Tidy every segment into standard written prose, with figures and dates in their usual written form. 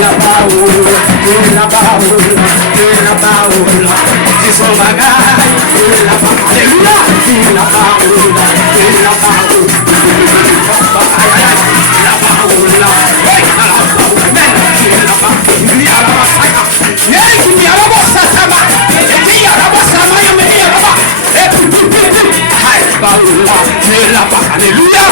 la paola, ci sono magari, la paola, la paola, la Aleluya,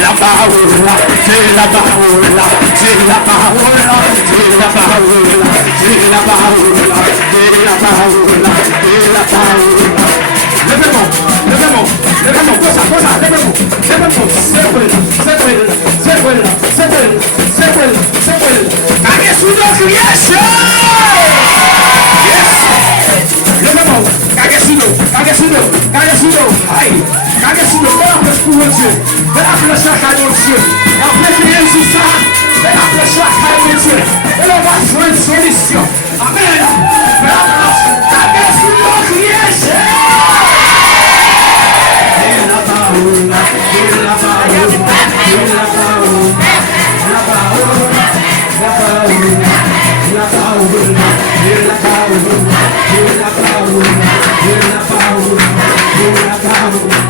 la paola, c'est la paola, c'est la paola, c'est la paola, c'est la paola, c'est la paola, c'est la paola. Levemos, cosa, levemos, se puede. Haga su creación. Yes. Levemos, haga su, ay. Cague sur le corps de pour Dieu. De la flèche à Dieu. La flèche est ça. De la flèche à Dieu. Et on va jouer une solution. Amen. Cague sur le création. La paola, la paola, la paola, la paola, la paola, la paola, la paola, la paola, la paola, la paola.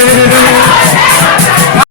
Say